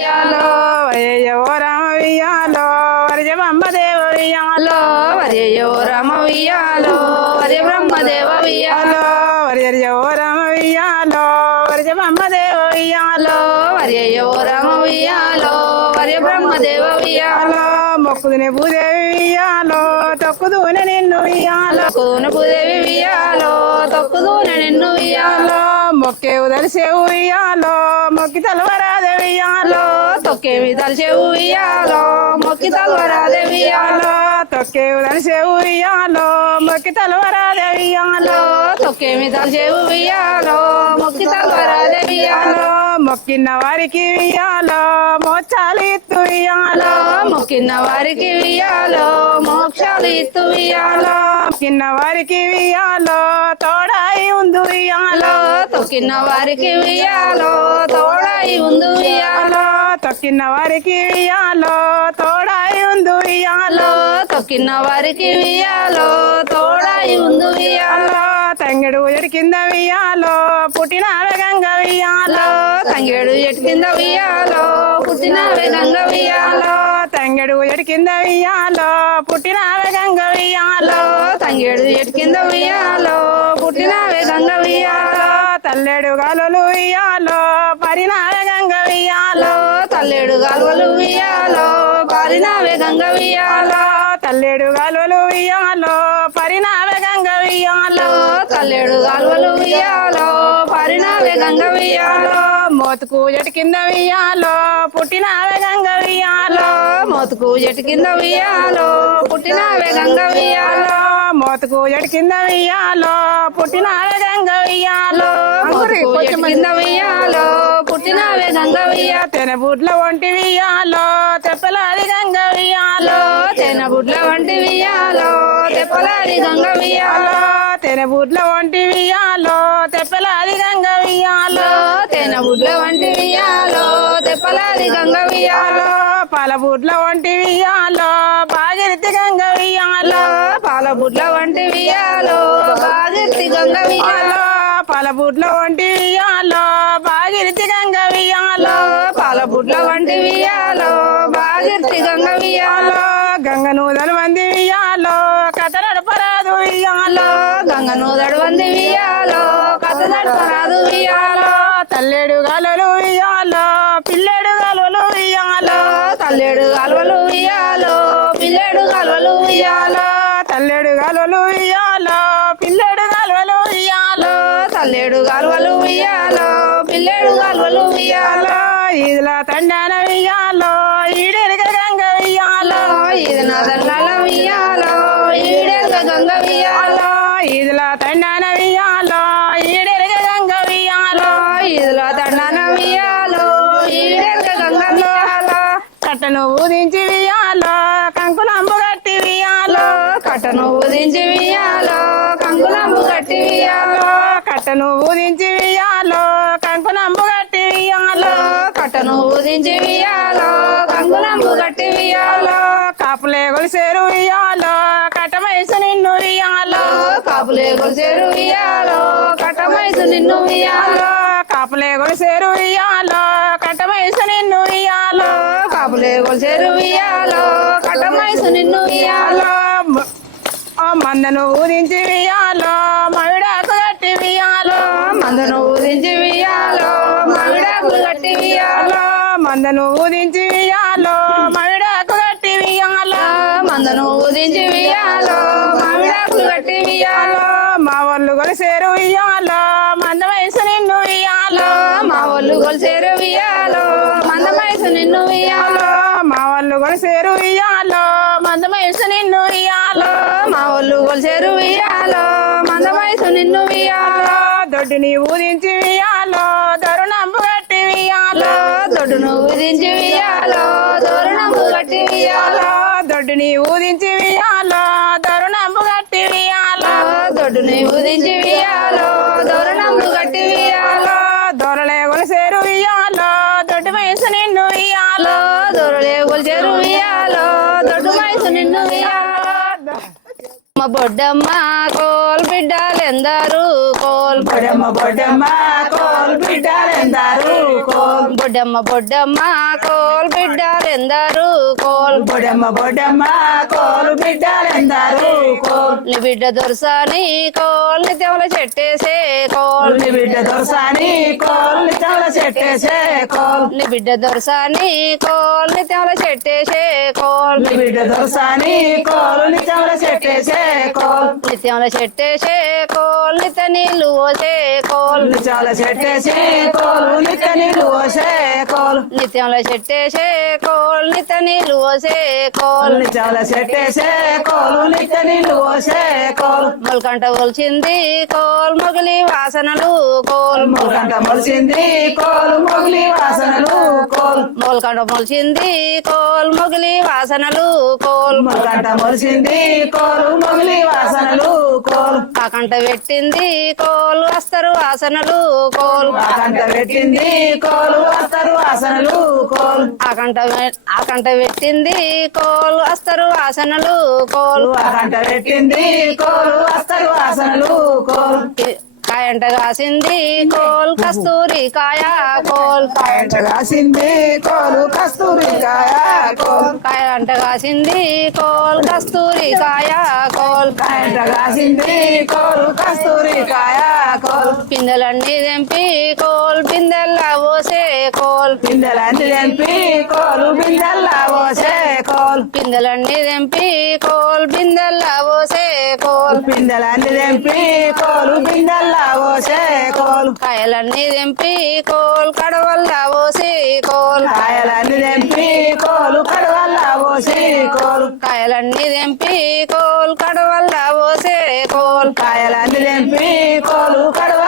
ఉయ్యాలో రామ వరయో రమ ఉయ్యాలో వర బ్రహ్మదేవ ఉయ్యాలో వరజో రామ ఉయ్యాలో వరజమ్మ దేవ ఉయ్యాలో వరయో రమ ఉయ్యాలో వర బ్రహ్మదేవ ఉయ్యాలో మొక్కుదునే భూదేవి ఉయ్యాలో తొక్కుదూనే నిన్ను ఉయ్యాలో కోన పుదేవి ఉయ్యాలో తొక్కుదూన నిన్ను ఉయ్యాలో మొక్కే ఉదలిసే ఉయ్యాలో మొక్కి తలవరాదే ఉయ్యాలో తొక్కేవి తలచే ఉయ్యాలో మొక్కి తల్వరాదే ఉయ్యాలో తొక్కే ఉదలిసే ఉయ్యాలో మొక్కి తలవరాదే ఉయ్యాలో తొక్కేమి తలచే ఉయ్యాలో మొక్కి తల్వరాదే ఉయ్యాలో మొక్కిన వారికి ఉయ్యాలో మోచాలి ఇత్తు ఉయ్యాలో. మొక్కిన వారికి ఉయ్యాలో మోక్షాలు ఇత్తు ఉయ్యాలో. మొక్కిన వారికి ఉయ్యాలో తోడాయి ఉందు ఉయ్యాలో. తొక్కిన వారికి ఉయ్యాలో తోడాయి ఉంది ఉయ్యాలో. తొక్కిన వారికి ఉయ్యాలో తోడాయి ఉందు ఉయ్యాలో. తొక్కిన వారికి ఉయ్యాలో తోడాయి ఉంది ఉయ్యాలో. తంగడు ఎడి కింద వెయ్యాలో? పుట్టిన గంగ వెయ్యాలో? తంగేడు ఎడి కింద వెయ్యాలో? పుట్టిన వేగంగ ఉయ్యాలో తంగడు ఎడి కింద వెయ్యాలో? పుట్టిన గంగ ఉయ్యాలో తంగేడు ఎడి కింద వెయ్యాలో? పుట్టిన వేగంగ ఉయ్యాలో తల్లెడు గాలు ఉయ్యాలో పరిణ గంగ ఉయ్యాలో తల్లేడు గాల్వలు ఉయ్యాలో పరిణ వేగంగ ఉయ్యాలో తల్లెడు గాలు ఉయ్యాలో పరిణామ గంగ ఉయ్యాలో తల్లేడు గాల్వలు ఉయ్యాలో పారిన వేగంగ ఉయ్యాలో మోతుకు ఎటి కింద ఉయ్యాలో పుట్టిన గంగ ఉయ్యాలో మోతుకు ఎటు కింద ఉయ్యాలో పుట్టిన వేగంగ ఉయ్యాలో మోతుకు ఎటి కింద ఉయ్యాలో పుట్టిన గంగ ఎటు కింద ఉయ్యాలో పుట్టిన వేగంగ ఉయ్యాలో తెన బుడ్ల ఒంటి ఉయ్యాలో తెప్పలాది గంగ ఉయ్యాలో తేన బుడ్ల వంటి వియ్యాలో తెప్పలాడి గంగ వియ్యాలో. తెన బుడ్ల ఒంటి ఉయ్యాలో తెప్పలాది గంగ ఉయ్యాలో తేన బుడ్ల వంటి వియ్యాలో తెప్పలాడి గంగ వియ్యాలో. పాల బుడ్ల ఒంటి ఉయ్యాలో బాగిరితి గంగ ఉయ్యాలో పాల బుడ్ల వంటి వియ్యాలో బాగిర్తి గంగ వియ్యాలో. పాల బుడ్ల ఒంటి ఉయ్యాలో బాగిరితి గంగ ఉయ్యాలో పాల బుడ్ల వంటి వియ్యాలో బాగిర్తి గంగ వియ్యాలో గంగ నూదలు మంది వియాలో కథ నడపరాదు వియాలో గంగ నూదడు వంది వియాలో కథ నడపరాదు వియాలో తల్లేడు గాలలు వియాలో పిల్లెడు గాలలు వియాలో తల్లేడు గాల్వలు వియాలో పిల్లెడు గాల్వలు వియాలో తల్లేడు గాలువలు వియాలో పిల్లెడు గాలలు ఉయ్యాలో తల్లేడు గాల్వలు వియ్యాలో పిల్లెడు గాల్వలు వియాలో ఇదిలా తండాన ఉయ్యాలో ఈడెరుగ గంగ ఉయ్యాలో ఇది నా దల్లాల వియ్యాలో ఈడెరుగ గంగ వియ్యాలో. ఇదిలా తండాన ఈడెరుగ గంగ ఉయ్యాలో ఇదిలో తండాన వియ్యాలో ఈడెరుగ గంగ వియ్యాలో. కట్టను ఊదించి ఉయ్యాలో కంకులంబు కట్టి కట్టను ఊదించి వియ్యాలో కంకులంబు కట్టి వియ్యాలో. కట్టను ఊదించి ఉయ్యాలో కట్టను ఊదించి వియ్యాలో కంకులంబు కట్టి వియ్యాలో కాపులే గొలిసేరు ఉయ్యాలో కట్టమైసు నిన్ను ఉయ్యాలో కాపులే గొలిసేరు వియ్యాలో కట్టమైసు నిన్ను వియ్యాలో. కాపులే గొలిసేరు ఉయ్యాలో కట్టమైసు నిన్ను ఉయ్యాలో కాపులే గొలిసేరు వియ్యాలో కట్టమైసు నిన్ను మందను ఊదించి ఉయ్యాలో మవిడాకు కట్టి ఉయ్యాలో మందను ఊదించి వియ్యాలో మామిడాకులు కట్టి వియ్యాలో. మందను ఊదించి ఉయ్యాలో మవిడాకు కట్టి ఉయ్యాలో మందను ఊదించి వియ్యాలో మామిడాకులు కట్టి వియ్యాలో మా వాళ్ళు కొలిసేరు ఉయ్యాలో మంద వయసు నిన్ను ఉయ్యాలో మా ఒళ్ళు గొలిసేరు వియ్యాలో మందమైసు నిన్ను వియ్యాలో మా వాళ్ళు కొలిసేరు ఉయ్యాలో మంద వయసు నిన్ను ఉయ్యాలో మా ఒళ్ళు గొలిసేరు వియ్యాలో మందమైసు నిన్ను వియ్యాలో దొడ్డిని ఊదించి కట్టి ఉయ్యాలో దొడ్డును ఊదించి వియాలో దోరణంబు కట్టి వియాలో దొడ్డుని ఊదించి దొరలే గొలిచేరు వియ్యాలో దొడ్డు మైసు నిన్ను వియ్యాలో మా బొడ్డమ్మ కోల్ బిడ్డలెందరు కోల్ బొడమ్మ బొడమ్మ కోల్ బిడ్డలెందారు కోల్ బొడ్డమ్మ బొడ్డమ్మ కోల్ బిడ్డలెందరు కోల్ బొడమ్మ బొడమ్మ కోల్ బిడ్డలెందారు కోల్ నీ బిడ్డ దొరసాని కోల్ నిత్యముల చెట్టేసే కోల్ నీ బిడ్డ దొరసాని కోల్ నిత్యాల చెట్టేసే కోల్ నీ బిడ్డ దొరసాని కోల్ నిత్యముల చెట్టేసే కోల్ నీ బిడ్డ దొరసాని కోల్ నిత్యాల చెట్టేసే కోల్ నిత్యముల చెట్టేసే కోల్ నిత్య నీళ్ళు పోసే కోల్ నిత్యాల చెట్టేసే కోల్ నిత్య నీళ్ళు పోసే కోల్ నిత్యంలో చెట్టేసే కోల్ నిత్య నీళ్ళు పోసే కోల్ నిత్యాల చెట్టేసే కోల్ నిత్య నీళ్ళు పోసే కోల్ మొలకంట కోల్ మొగలి వాసనలు కోల్. మొలకంట మొలిచింది కోల్ మొగిలి వాసనలు కోల్ మొలకంట మొలిచింది కోల్ మొగలి వాసనలు కోల్. మొలకంట మొలిచింది కోల్ మొగిలి వాసనలు కోల్. కాకంట పెట్టింది కోల్ వస్తరు వాసనలు కోల్. ఆకంట పెట్టింది కోలు వస్తారు వాసనలు కోల్. ఆకంట ఆకంట పెట్టింది కోల్ వస్తరు వాసనలు కోల్. ఆకంట పెట్టింది కోలు వస్తారు వాసనలు కోల్. కాయంట కాసింది కోల్ కస్తూరి కాయ కోల్ కాయంట కాసింది కోలు కస్తూరి కాయ కోల్ కాయంట కాసింది కోల్ కస్తూరి కాయ కోల్ కాయంట కాసింది కోలు కస్తూరి కాయ కోల్ పిందెలన్నీ తెంపి కోల్ పిందెల్లా పోసే కోల్ బిందెలన్నీ తెంపి కోలు బిందెల్లా పోసే కోల్ పిందెలన్నీ తెంపి కోల్ కోల్ బిందెలన్నీ తెంపి కోలు బిందెల్లా పోసే కోల్. కాయలన్నీ తెంపి కోల్ కడవల్లా పోసి కోల్. కాయలన్నీ తెంపి కోలు కడవల్లా పోసి కోలు. కాయలన్నీ తెంపి కోల్ కడవల్లా పోసే కోల్. కాయలన్నీ తెంపి కోలు కోలు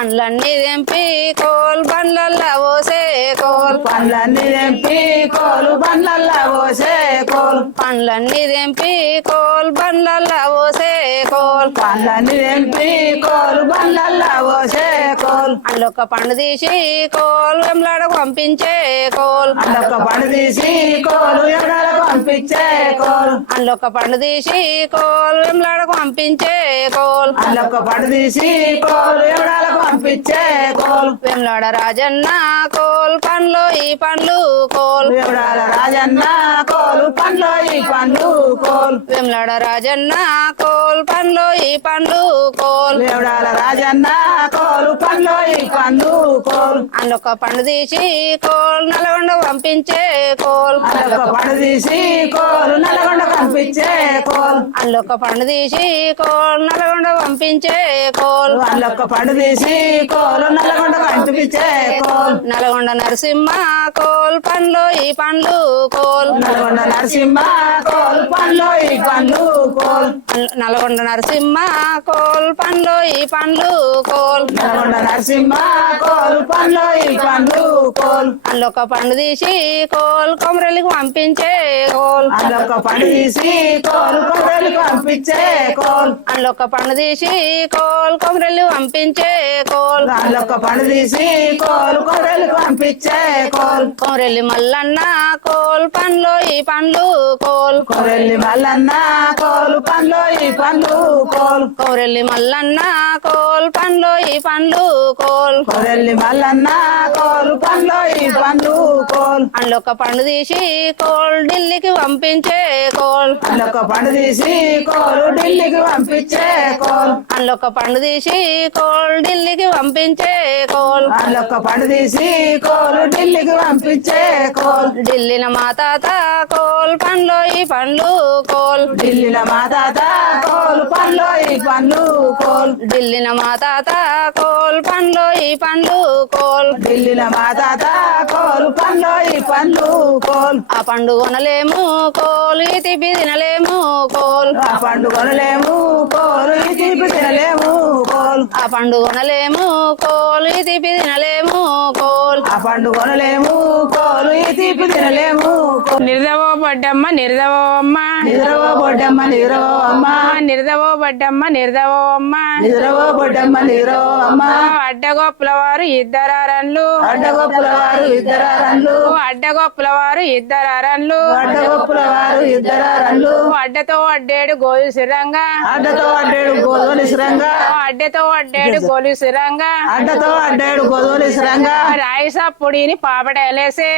పండ్లన్నీ తెంపి కోల్ బండ్లల్లా పోసే కోల్. పండ్లన్నీ తెంపి కోలు బండ్లల్లా పోసే కోలు. పండ్లన్నీ తెంపి కోల్ బండ్లల్లా పోసే కోల్. పండ్లన్నీ తెంపి కోలు బండ్లల్లా పోసే కోలు. అందులో పండు తీసి కోల్ వెంబలాడ పంపించే కోల్. అందొక్క పండు తీసి కోలు ఎవడాలకు పంపించే కోలు. అందులో పండు తీసి కోల్ వెంబలాడ పంపించే కోల్. అందొక్క పండు తీసి కోలు ఎవడాలకు పంపించే కోలు. వెంబలాడ రాజన్న కోల్ పండ్లు ఈ పండ్లు కోల్. ఎవడాల రాజన్న కోలు పండ్లు ఈ పండ్లు కోలు. వెంబలాడ రాజన్న కోల్ పండ్లు ఈ పండ్లు కోల్. ఎవడాల రాజన్న కోలు పండ్లు ఈ పండ్లు కోలు. అందులో పండు తీసి కోల్ నల్గొండ పంపించే కోల్. అందొక్క పండు తీసి కోలు నల్గొండ పంపించే కోలు అందులో పండు తీసి కోల్ నల్గొండ పంపించే కోల్ వాళ్ళొక్క పండు తీసి కోలు నల్గొండ పంపించే కోలు నల్గొండ నరసింహ కోల్ పండ్లు ఈ పండ్లు కోల్ నల్గొండ నరసింహ కోలు పండ్లు ఈ పండ్లు కోలు నల్గొండ నరసింహ కోల్ పండ్లు ఈ పండ్లు కోల్. నల్గొండ నరసింహ కోలు పండ్లు ఈ పండ్లు కోలు. అందులో పండు తీసి కోల్ కొమరలికి పంపించే కోల్. అల్లొక్క పండు తీసి కోలు కొమ్మరికి పంపించే కోలు. అందులో పండు తీసి కోల్ కొమరలి పంపించే కోల్. అల్లొక్క పండు తీసి కోలు కొమ్మరికి పంపించే కోలు. కొమరెల్లి మల్లన్న కోల్ పండ్లు ఈ పండ్లు కోల్. కొరెల్లి మల్లన్న కోలు ఈ పండ్లు కోలు. కొమరెల్లి మల్లన్న కోల్ పండ్లు ఈ పండ్లు కోల్. కొరెల్లి మల్లన్న కోలు పండ్లు ఈ పండ్లు కోలు. అందులో పండు తీసి కోల్ ఢిల్లీకి పంపించే కోల్. అల్లొక్క పండు తీసి కోలు ఢిల్లీకి పంపించే కోలు. అందులో పండు తీసి కోల్ ఢిల్లీకి పంపించే కోల్. అల్లొక్క పండు తీసి కోలు ఢిల్లీకి పంపించే కోలు. ఢిల్లీన మా తాత కోల్ పండ్లు ఈ పండ్లు కోల్. ఢిల్లీలో మా తాత కోలు పండ్లు ఈ పండ్లు కోలు. ఢిల్లీన మా తాత కోల్ పండ్లు ఈ పండ్లు కోల్. ఢిల్లీలో మా తాత కోలు పండ్లు ఈ పండ్లు కోలు. ఆ పండు కొనలేము కోల్ ఈ తిప్పి తినలేము కోల్. ఆ పండు కొనలేము కోలు ఈ తీపి తినలేము కోలు. ఆ పండు కొనలేము కోల్ ఈ తిప్పి తినలేము కోల్. ఆ పండు కొనలేము కోలు ఈ తీపి తినలేము నిరదవో బొడ్డమ్మ నిరదవో అమ్మ నిద్రవో బొడ్డమ్మ నిద్రవో అమ్మ నిరదవో బొడ్డమ్మ నిరదవో అమ్మ నిద్రవో బొడ్డమ్మ నిద్రవో అమ్మ అడ్డగొప్పుల వారు ఇద్దరారన్లు. అడ్డగొప్పుల వారు ఇద్దరారన్లు. అడ్డగొప్పుల వారు ఇద్దరారన్లు. అడ్డగొప్పుల వారు ఇద్దరారన్లు అడ్డతో అడ్డేడు గోలు సిరంగా. అడ్డతో అడ్డేడు గోధులు ఇసురంగా అడ్డతో అడ్డేడు గోలు సిరంగా. అడ్డతో అడ్డేడు గోధులు ఇసురంగా రాయిసప్పుడిని పాపడేలేసే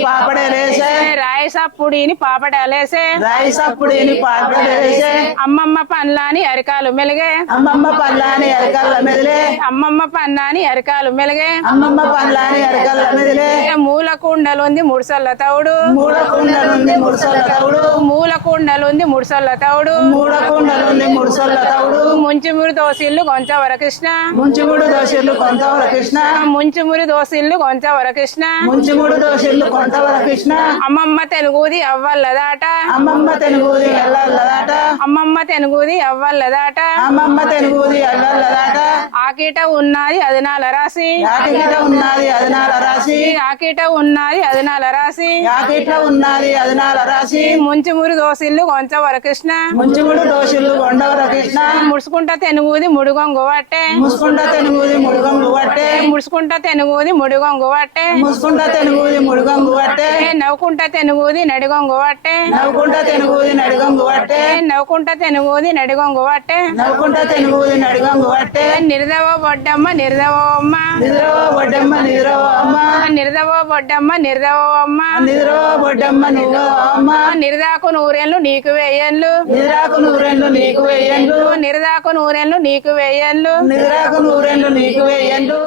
పాకసప్పుడిని పాపడేలేసే. రాయిసప్పుడిని పాపడేలేసే. రాయిసప్పుడిని పాపడేలేసే. అమ్మమ్మ పండ్లాని అరికాలు మెలిగే. అమ్మమ్మ పల్లాని అరకల్ల మెదిలే. అమ్మమ్మ పన్నాని అరికాలు మెలిగే. అమ్మమ్మ పల్లాని అరకల్ల మెదిలే. మూల కుండలుంది ముడిసల్ల తౌడు మూడ కుండలుంది ముడుసొల్ల తవుడు. మూల కుండలుంది ముడిసల్ల తౌడు మూడ కుండలుంది ముడుసొల్ల తవుడు. ముంచుమురి దోసిల్లు కొంచెం వరకృష్ణ ముంచిముడు దోషులు కొంతవర కృష్ణ ముంచుమురి దోసిల్లు కొంచెం వరకృష్ణ ముంచిముడు దోషులు కొంతవర కృష్ణ అమ్మమ్మ తెలుగుది అవ్వల్లదాట అమ్మమ్మ తెనుగుది ఎల్లల్లదాట అమ్మమ్మ తెలుగుది అవ్వల్లదాట అమ్మమ్మ తెనుగుది ఎల్లల్లదాట ఆకీట ఉన్నది అదినాల రాసి యాకిట ఉన్నది అదినాల రాశి. ఆకీట ఉన్నది అదినాల రాసి యాకిట్ల ఉన్నది అదినాల రాశి. ముంచుమురి దోసిల్లు కొంచెం వరకృష్ణ ముంచిముడు దోషులు కొండవర కృష్ణ ముడుచుకుంటా తెనుగుది ముడుగొంగు వట్టే. ముసుకుంట తెనుగుది ముడుగంగు ముడుచుకుంటా తెనుగుది ముడుగొంగు వట్టే. ముసుకుంట తెనుగుది ముడుగంగు నవ్వుకుంటా తెనుగుది నడిగొంగు వట్టే. నవ్వుకుంట తెనుగుది నడిగంగు నవ్వుకుంటా తెనుగుది నడిగొంగు వట్టే. నవ్వుకుంట తెనుగుది నడిగంగు నిరదవ బొడ్డమ్మ నిరదవ అమ్మ. నిద్రవో బొడ్డమ్మ నిద్రవో అమ్మ. నిరదవ బొడ్డమ్మ నిరదవ అమ్మ. నిద్రవో బొడ్డమ్మ నువ్వు అమ్మ. నిరదాకు నూరేళ్ళు నీకు వేయన్లు. నిద్రాకు నూరెండు నీకు వేయండు నిరదాకు నూరేళ్ళు నీకు వేయన్లు నిద్రకు నూరేళ్ళు నీకు వేయండు